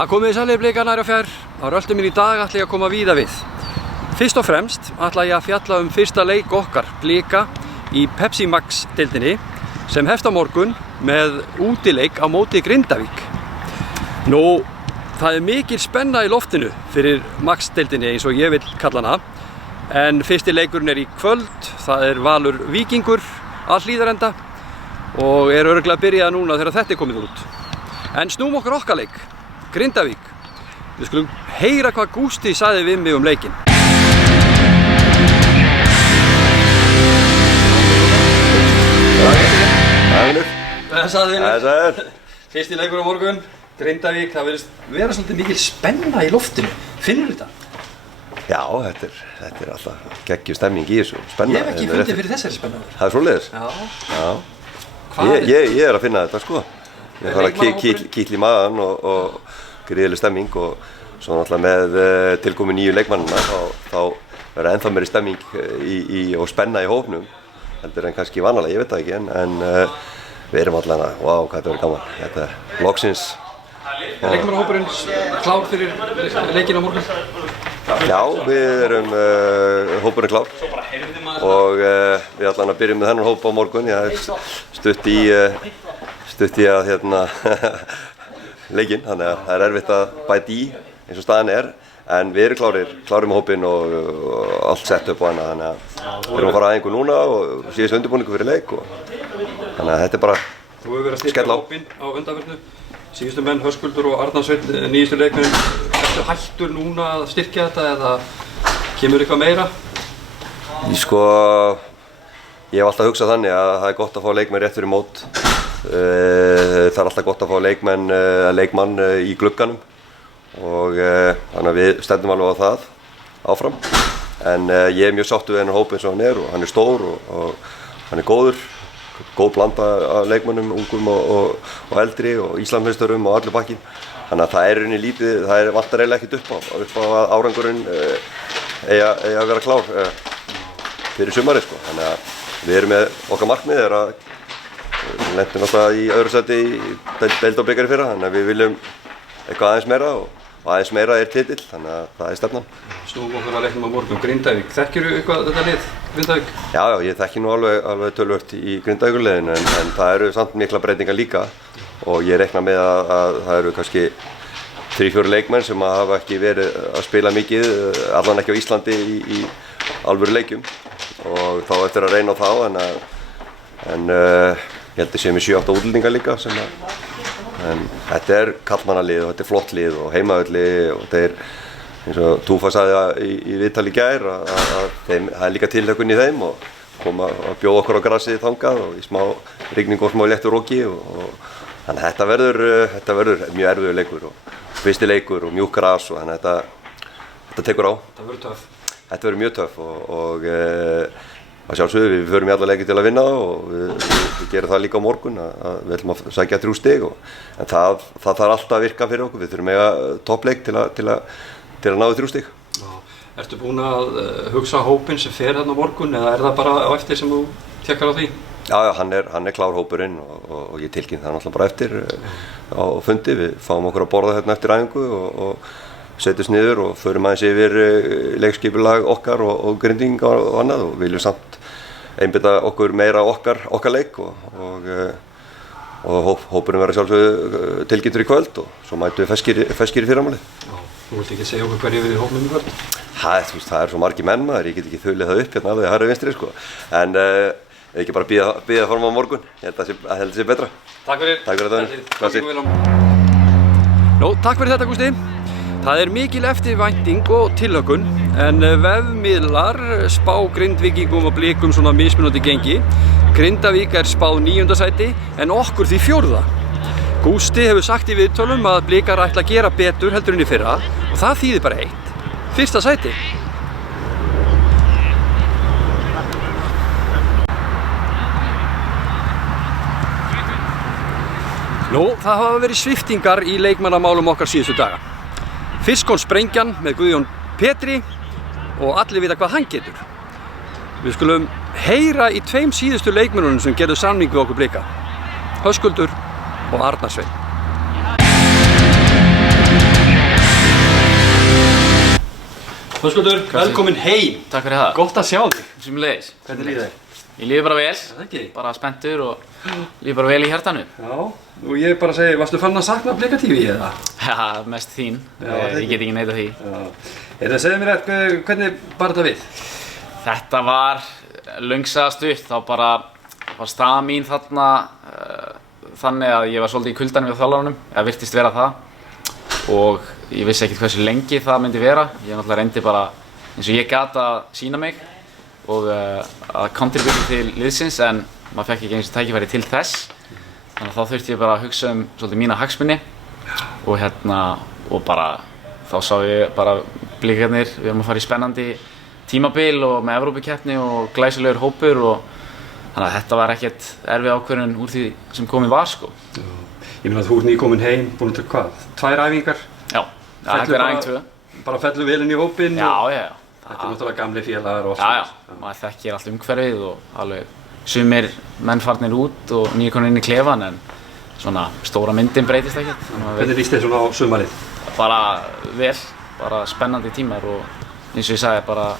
Já, komið sælir Blikar nær og fjær. Á röltum minn í dag ætla ég að koma víða við. Fyrst og fremst ætla ég að fjalla fyrsta leik okkar Blika í Pepsi Max deildinni sem hefst á morgun með útileik á móti Grindavík. Nú, það mikil spenna í loftinu fyrir Max deildinni eins og ég vil kalla hana. En fyrsti leikurinn í kvöld, það Valur Víkingur að Hlíðarenda og örugglega að byrja núna þegar þetta komið út. En snúum okkar leik, Grindavík. Við skulum heyra hvað Gústi sagði við mig leikinn. Sæður. Fyrsti leikur á morgun, Grindavík, það virðist vera svolítið mikil spenna í loftinu. Finnur þetta? Já, þetta alltaf geggjur stemming í þessu, spenna. Ég hef ekki fundið fyrir þessari spenna. Það svoleiðis? Já. Ég að finna þetta, sko. Ég fara að kýtla í maðan og gríðileg stemming og svo náttúrulega með tilkomi nýju leikmannina þá verður ennþá meiri stemming og spenna í hópnum heldur en kannski vanalega, ég veit það ekki en við erum allavega, wow, hvað þetta verður gaman. Þetta loksins. Leikmannahópurinn klár fyrir leikinn á morgun? Já, við erum hópurinn klár og við allavega byrjum með þennan hóp á morgun. Ég stutt í að leikinn, þannig að það erfitt að bæta í eins og staðan en við erum klárir með hópinn og allt sett upp á hana, þannig að við erum að fara að æfingu núna og síðast undirbúningu fyrir leik og þannig að þetta bara skell á. Þú hefur verið að styrkja hópinn á undanförnu, síðustu menn Höskuldur og Arnar Sveinn, nýjustu leikmenn. Ertu hættur núna að styrkja þetta eða kemur eitthvað meira? Sko, ég hef alltaf hugsað þannig að það gott að fá leikmenn rétt fyrir mót. Það alltaf gott að fá leikmann í glugganum og þannig að við stefnum alveg á það áfram en ég mjög sáttur við hennar hóp eins og hann stór og hann góður, góð blanda af leikmönnum, ungum og eldri og Íslandsmeisturum og allur bakkinn, þannig að það rauninni lítið, það vantar eiginlega ekkert upp á að árangurinn eigi að vera klár fyrir sumarið, sko. Þannig að við erum með okkar markmið að við lentum alltaf í öðru sæti í deild og bikar í fyrra, þannig að við viljum eitthvað aðeins meira og aðeins meira titill, þannig að það stefnan. Snúum okkur að leiknum á morgun, Grindavík. Þekkirðu eitthvað þetta lið, Grindavík? Já, ég þekki nú alveg töluvert í Grindavíkurliðinu en það eru samt mikla breytingar líka og ég reikna með að það eru kannski 3-4 leikmenn sem hafa ekki verið að spila mikið, allan ekki á Íslandi í alvöru leikjum og þá eftir að reyna á þá en ég held að séum við 7-8 útlendingar líka en þetta karlmannalið og þetta flott lið og heimavelli og þetta eins og Túfa sagði í viðtali í gær að það líka tilhlökkun í þeim og koma að bjóða okkur á grasið þangað og í smá rigningu og smá léttu roki og þannig að þetta verður mjög erfiður leikur og fyrsti leikur og mjúkt gras og þannig að þetta tekur á. Þetta verður töff. Þetta verður mjög töff og að sjálfsögðu, við förum í alla leiki til að vinna og við gerum það líka á morgun að við ætlum að sækja 3 stig en það þarf alltaf að virka fyrir okkur, við þurfum eiga toppleik til að ná 3 stig. Ertu búinn að hugsa hópinn sem fer þarna á morgun eða það bara á eftir sem þú tékkar á því? Já, hann klár hópurinn og ég tilkynni það náttúrulega bara eftir á fundi, við fáum okkur að borða hérna eftir æfingu og setjumst niður og förum aðeins yfir leikskipulag okkar og grindinga og annað og viljum samt einbeita okkur meira okkar leik og hópurinn verður sjálfsögðu tilkynntur í kvöld og svo mætum við feskir í fyrramálið. Þú vilt ekki segja okkur hverju við í hópnum í kvöld? Það er svo margir menn maður, ég get ekki þulið það upp hérna alveg hægri vinstri, sko. En ekki bara bíða fram á morgun, ég held að það sé betra. Takk fyrir. Takk fyrir þetta. Takk fyrir þetta, Gústi. Það mikil eftirvænting og tilhlökkun en vefmiðlar spá Grindvíkingum og Blikum svona mismunandi gengi. Grindavík spáð 9. sæti en okkur því 4. Gústi hefur sagt í viðtölum að Blikar ætla að gera betur heldur en í fyrra og það þýðir bara eitt. 1. sæti. Það hafa verið sviptingar í leikmannamálum okkar síðustu daga. Fyrst kom sprengjan með Guðjón Petri og allir vita hvað hann getur. Við skulum heyra í 2 síðustu leikmönnunum sem gerðu samning við okkur Blika. Höskuldur og Arnar Sveinn. Höskuldur, velkomin heim. Takk fyrir það. Gott að sjá þig. Sumleiðis. Hvernig líður þér? Ég líður bara vel. Það ekki? Bara spenntur og líður bara vel í hjartanu. Já, og ég bara segi, varstu fann að sakna Blika-TV eða? Já, mest þín. Ég get ekki neitað því. Já. Segðu mér hvernig bar þetta við? Þetta var löngsaða stutt. Þá bara var staða mín þarna þannig að ég var svolítið í kuldanum við þjálfaranum. Eða virtist vera það. Og ég vissi ekkert hversu lengi það myndi vera. Ég náttúrulega reyndi bara eins og ég gat að sýna mig og að contributa til liðsins, en maður fekk ekki eins og tækifæri til þess. Þannig að þá þurfti ég bara að hugsa svolítið mína hagsmuni og bara þá sá ég bara Blikarnir, við erum að fara í spennandi tímabil og með Evrópukeppni og glæsilegur hópur, og þannig að þetta var ekkert erfið ákvörðun úr því sem komið var sko. Ég meina að þú ert nýkomin heim, búin að taka hvað? 2 æfingar? Já, þetta er æfing 2. Bara fellur vel inn í hópinn? Já. Þetta er náttúrulega gamli félagar og allt. Já, maður þekkir allt umhverfið og alveg sumir menn farnir út og nýir konur inn í klefan, en svona stóra myndin breytist ekkert. Hvernig líst þér svona á sumarið? Bara vel, bara spennandi tímar og eins og ég sagði, bara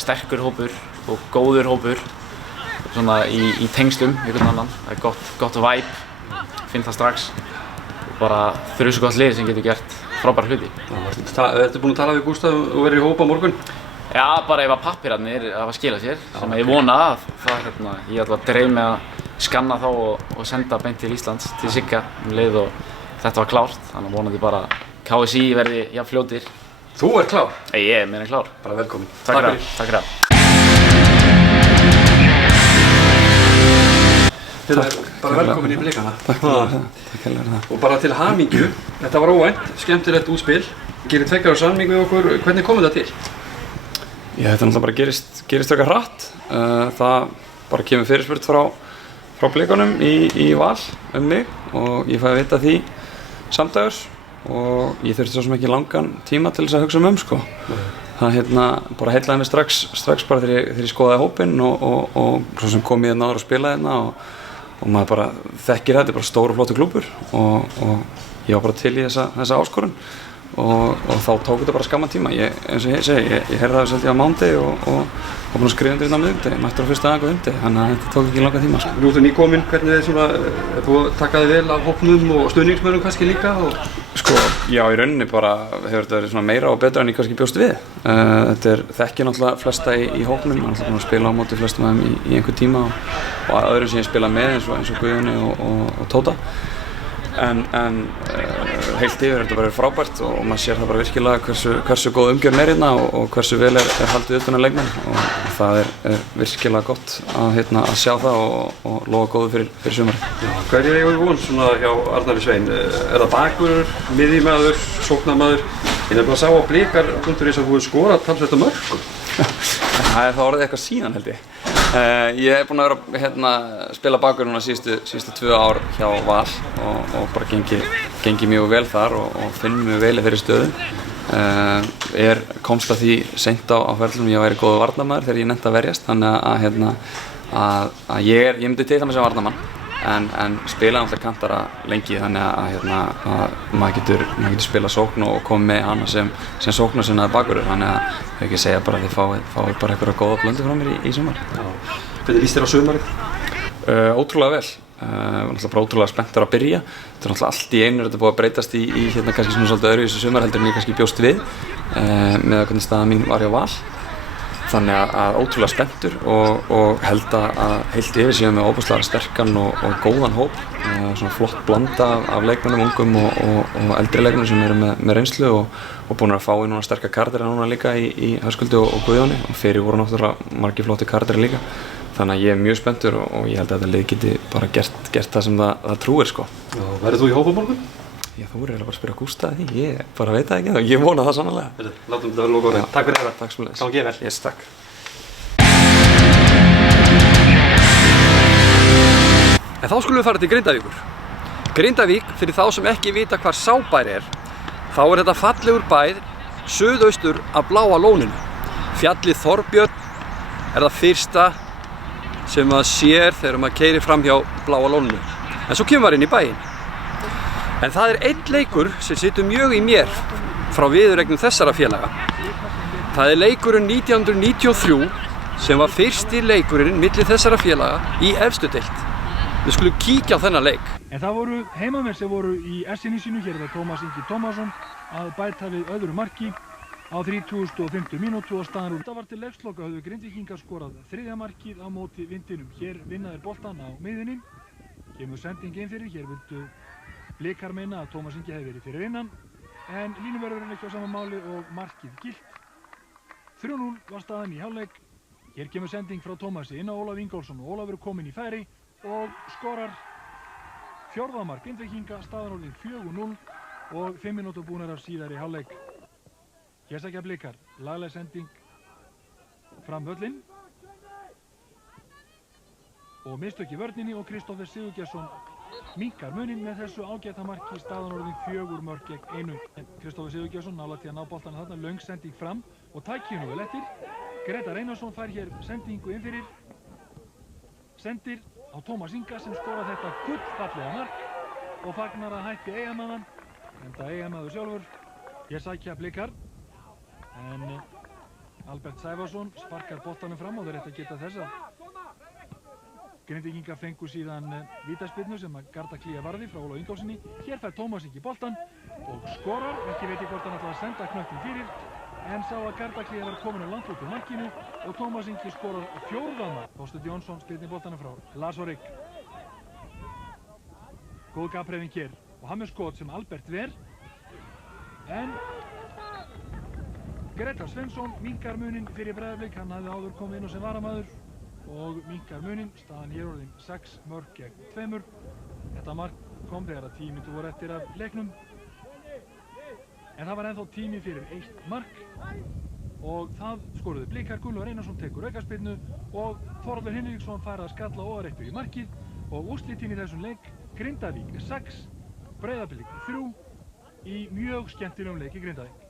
sterkur hópur og góður hópur svona í tengslum við einhvern annan. Það er gott vibe, finn það strax, og bara þrjusu gott lið sem getur gert frábæra hluti. Ertu búinn að tala við Gústaf og verið í hópa á morgun? Já, bara ef að pappírarnir hafa skilað sér, sem ég vona að það, ég ætla að dreif með að skanna þá og senda beint til Íslands, til Sigga leið og þetta var klárt, þannig að vonandi bara KSÍ verði jafn fljótir. Þú ert klár? Ég er meira en klár. Bara velkomin. Takk fyrir það. Bara velkomin í Blikana. Takk fyrir það. Og bara til hamingju, þetta var óvænt, skemmtilegt útspil. Gerir 2 ára samning við okkur, hvernig kom þetta til? Já, þetta náttúrulega bara gerist eitthvað hratt. Það bara kemur fyrirspurn frá Blikunum í Val mig og ég fæ að vita því samdægurs og ég þurfti svo sem ekki langan tíma til þess að hugsa sko. Það bara heillaði mig strax bara þegar ég skoðaði hópinn og svo sem kom ég áður að spila og maður bara þekkir þetta, bara stór og flottur klúbbur og ég var bara til í þessa áskorun og þá tók þetta bara skamman tíma. Eins og ég segi, ég heyrði það svolítið á mánudag og búinn að skrifa undir þetta á miðvikudegi, mættur á fyrsta dag á fundi, þannig að þetta tók ekki langan tíma sko. Nú ertu nýkominn, hvernig er þú takaði vel af hópnum og stuðningsmönnum kannski líka? Sko, já, í rauninni bara hefur þetta verið meira og betra en ég kannski bjóst við. Þekki náttúrulega flesta í hópnum, ég er náttúrulega búinn að spila á móti flestum af þeim í einhver tíma og öðrum sem ég spila með eins og Guðjóni og Tóta. En heilt yfir er þetta bara frábært og maður sér það bara virkilega hversu góð umgjörn er hérna og hversu vel er haldið utan að leikmenn og það er virkilega gott að sjá það og lofa góðu fyrir sumari. Hverju eigum við von svona hjá Arnari Svein? Er það bakvörður, miðjumaður, sóknarmaður? Ég nefnilega sá á Blikar.is að þú hefur skorað talsvert af mörkum. Það er þá orðið eitthvað síðan held ég. Ég er búinn að vera spila bakur núna síðustu 2 ár hjá Val og bara gengi mjög vel þar og finn mjög vel í þeirri stöðu. Komst að því seint á ferlinum ég væri góður varnarmaður þegar ég nennti að verjast, þannig að ég myndi titla mig sem varnarmann en spila náttúrulega kantara lengi, þannig að maður getur spila sókn og komið með hana sem sóknarsinnaður bakvörður, þannig að ég ekki segja bara að þið fáið bara einhverja góða blöndu frá mér í sumar. Hvernig líst þér á sumarið? Ótrúlega vel. Náttúrulega bara ótrúlega spenntur að byrja. Þetta er náttúrulega allt í einu þetta búið að breytast í kannski svona svolítið öðruvísi sumar heldur en ég kannski bjóst við með hvernig staða mín var hjá Val. Þannig að ótrúlega spenntur og held að heilt yfir síðan með óbúslega sterkan og góðan hóp. Svona flott blanda af leikmennum, ungum og eldri leikmennum sem eru með reynslu og búin að fá í núna sterka kardera núna líka í Höskuldi og Guðjóni og fyrir voru náttúrulega margir flotti kardera líka. Þannig að ég er mjög spenntur og ég held að þetta lið geti bara gert það sem það trúir sko. Verður þú í hóp á morgun? Já, þú eru eiginlega bara að spyrja Gústa að því, ég bara veit það ekki og ég vona það sannarlega. Látum þetta vera lokaorðin. Takk fyrir þetta. Takk sömuleiðis. Gangi vel. Yes, takk. En þá skulum við fara til Grindavíkur. Grindavík, fyrir þá sem ekki vita hvar Sábær er, þá er þetta fallegur bær suðaustur af Bláa lóninu. Fjallið Þorbjörn er það fyrsta sem maður sér þegar maður keyrir fram hjá Bláa lóninu. En svo kemur maður inn í bæinn. En það er einn leikur sem situr mjög í mér frá viðureignum þessara félaga. Það leikurinn 1993 sem var fyrsti leikurinn milli þessara félaga í efstu deild. Við skulum kíkja á þennan leik. En það voru heimamenn sem voru í essinu sínu. Hér var Tómas Ingi Tómasson að bæta við öðru marki á 30.50 mínútu og staðan úr. Þetta var til leiksloka höfðu Grindvíkingar skorað þriðja markið á móti Vindinum. Hér vinna þeir boltann á miðjunni. Kemur sending inn fyrir. Hér vildu Blikar meina að Tómas Ingi hefði verið fyrir innan. En línuvörðurinn ekki á sama máli og markið gilt. 3-0 var staðan í hálfleik. Hér kemur sending frá Tómasi inn á Ólaf Ingólfsson og Ólafur er kominn í færi og skorar fjórða mark Grindvíkinga, staðan orðin 4-0 og 5 mínútur búnar af síðari hálfleik. Hér sækja Blikar, lagleg sending fram völlinn og mistök í vörninni og Kristófer Sigurgeirsson minnkar muninn með þessu ágæta marki, staðan orðin 4 mörk gegn 1. Kristófer Sigurgeirsson nálægt því að ná boltanum þarna, löng sending fram og tækir nú vel eftir. Gretar Einarsson fær hér sendingu inn fyrir, sendir á Tómas Inga sem skora þetta gullfallega mark og fagnar að hætti Eyjamaðan, enda Eyjamaður sjálfur. Hér sækja Blikar en Albert Sævarsson sparkar boltanum fram og það er rétt að geta þess að Grindvíkingar fengu síðan vítaspyrnu sem að Garda Klía varði frá Ólaf Ingólfssoni. Hér fær Tómas Ingi boltan og skorar, ekki veit ég hvort hann ætlaði að senda knöttin fyrir, en sá að Garda Klía var komin á langt út úr markinu og Tómas Ingi skorar fjórða mark. Þorsteinn Jónsson spyrnir boltanum frá Lars Orrik. Góð gapreiðing hér og hann með skot sem Albert ver, en Gretar Sveinsson minnkar muninn fyrir Breiðablik. Hann hafði áður komið inn á sem varamaður og minnkar muninn, staðan hér orðin 6 mörk gegn 2. Þetta mark kom þegar að 10 mínútur voru eftir af leiknum, en það var ennþá tími fyrir 1 mark og það skoruðu Blikar. Gunnlaugur Einarsson tekur aukaspyrnu og Þorvaldur Hinriksson fær að skalla óareittur í markið og úrslitin í þessum leik: Grindavík 6, Breiðablik 3 í mjög skemmtilegum leik í Grindavík.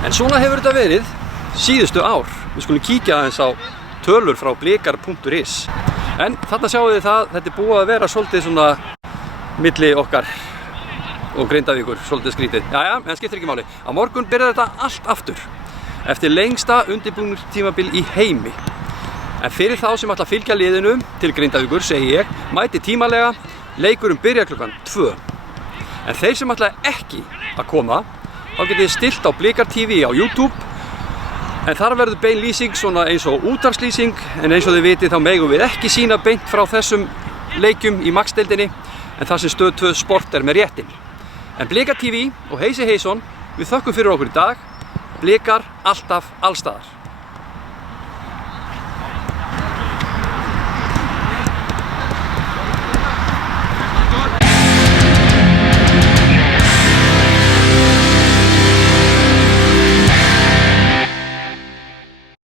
En svona hefur þetta verið síðustu ár. Við skulum kíkja aðeins á tölur frá blikar.is. En þarna sjáum við það, þetta er búið að vera svolítið svona milli okkar og Grindavíkur, svolítið skrítið. Jæja, en skiptir ekki máli. Á morgun byrjar þetta allt aftur, eftir lengsta undirbúningstímabil í heimi. En fyrir þá sem ætla að fylgja liðinu til Grindavíkur, segi ég, mæti tímalega, leikurinn byrjar klukkan 2. En þeir sem ætla ekki að koma, þá getið þið stilt á Blikar TV á YouTube, en þar verður bein lýsing svona eins og útvarpslýsing, en eins og þið vitið þá megum við ekki sýna beint frá þessum leikjum í Max-deildinni, en það sem Stöð 2 Sport er með réttin. En Blikar TV og Heisi Heisson, við þökkum fyrir okkur í dag. Blikar alltaf allstaðar.